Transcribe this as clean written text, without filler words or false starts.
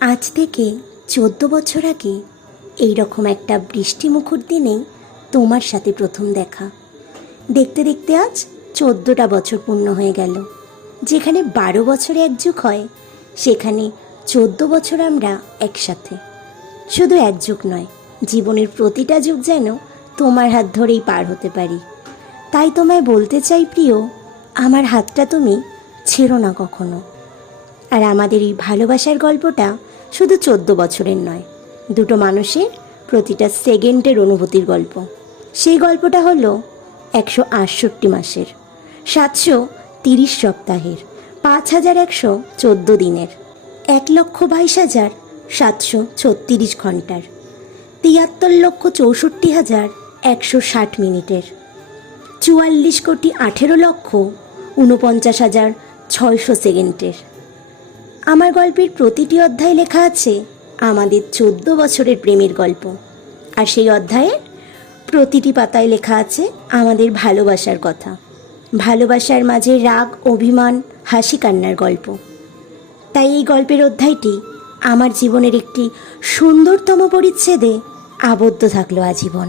আজ থেকে 14 বছর আগে এইরকম একটা বৃষ্টিমুখর দিনেই তোমার সাথে প্রথম দেখা। দেখতে দেখতে আজ 14টা বছর পূর্ণ হয়ে গেল। যেখানে 12 বছরে এক যুগ হয়, সেখানে 14 বছর আমরা একসাথে। শুধু এক যুগ নয়, জীবনের প্রতিটা যুগ যেন তোমার হাত ধরেই পার হতে পারি। তাই তোমায় বলতে চাই প্রিয়, আমার হাতটা তুমি ছেড়ো না কখনো। আর আমাদের এই ভালোবাসার গল্পটা শুধু 14 বছরের নয়, দুটো মানুষের প্রতিটা সেকেন্ডের অনুভূতির গল্প। সেই গল্পটা হলো 168 মাসের, 730 সপ্তাহের, 5114 দিনের, 1,22,736 ঘন্টার, 73,64,160 মিনিটের, 44,18,49,600 সেকেন্ডের। আমার গল্পের প্রতিটি অধ্যায় লেখা আছে আমাদের 14 বছরের প্রেমের গল্প। আর সেই অধ্যায়ের প্রতিটি পাতায় লেখা আছে আমাদের ভালোবাসার কথা, ভালোবাসার মাঝে রাগ, অভিমান, হাসি কান্নার গল্প। তাই এই গল্পের অধ্যায়টি আমার জীবনের একটি সুন্দরতম পরিচ্ছেদে আবদ্ধ থাকলো আজীবন।